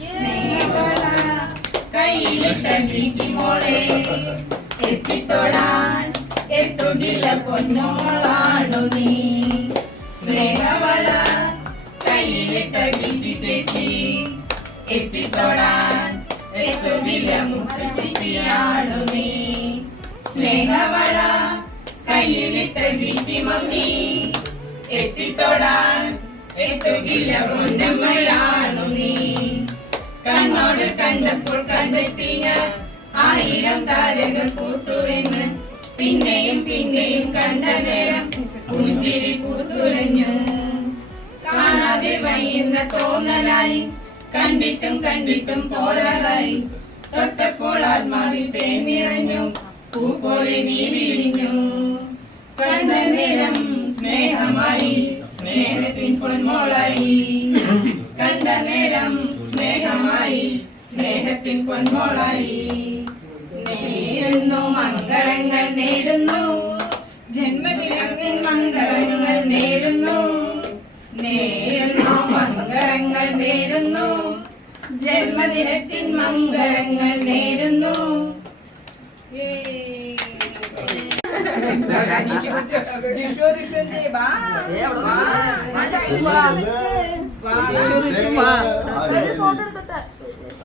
സ്നേഹവള കയ്യിലിട്ട മോളെ എത്തിത്തൊടാൻ എത്തുകില്ല പൊന്നോളാണു നീ. സ്നേഹവള കയ്യിലിട്ട ചേച്ചി എത്തിത്തൊടാൻ എത്തുകില്ല മുത്തു ചേച്ചിയാണു നീ. സ്നേഹവള കയ്യിലിട്ട മമ്മി എത്തിത്തൊടാൻ എത്തുകില്ല പൊന്നമ്മയാണു നീ. കണ്ണോട് കണ്ടപ്പോൾ കണ്ടെത്തിയ 1000 താരകൾ പൂത്തുവെന്ന് പിന്നെയും പിന്നെയും കണ്ട നേരം പുഞ്ചിരി പൂത്തുലഞ്ഞു. കാണാതെ വയ്യുന്ന തോന്നലായി കണ്ടിട്ടും കണ്ടിട്ടും പോരാതായി തൊട്ടപ്പോൾ ആത്മാവിൽ തേനിറഞ്ഞു പൂ പോലെ നീ വിരിഞ്ഞു. കണ്ട നേരം സ്നേഹമായി സ്നേഹത്തിൻ പൊന്മോളായി. കണ്ട നേരം സ്നേഹമായി സ്നേഹത്തിൻ പൊന്മോളായി. നേരുന്നു മംഗളങ്ങൾ നേരുന്നു ജന്മദിനത്തിൻ മംഗളങ്ങൾ നേരുന്നു. നേരുന്നു മംഗളങ്ങൾ നേരുന്നു ജന്മദിനത്തിൻ മംഗളങ്ങൾ നേരുന്നു. ഫോട്ടോ എടുത്തിട്ട്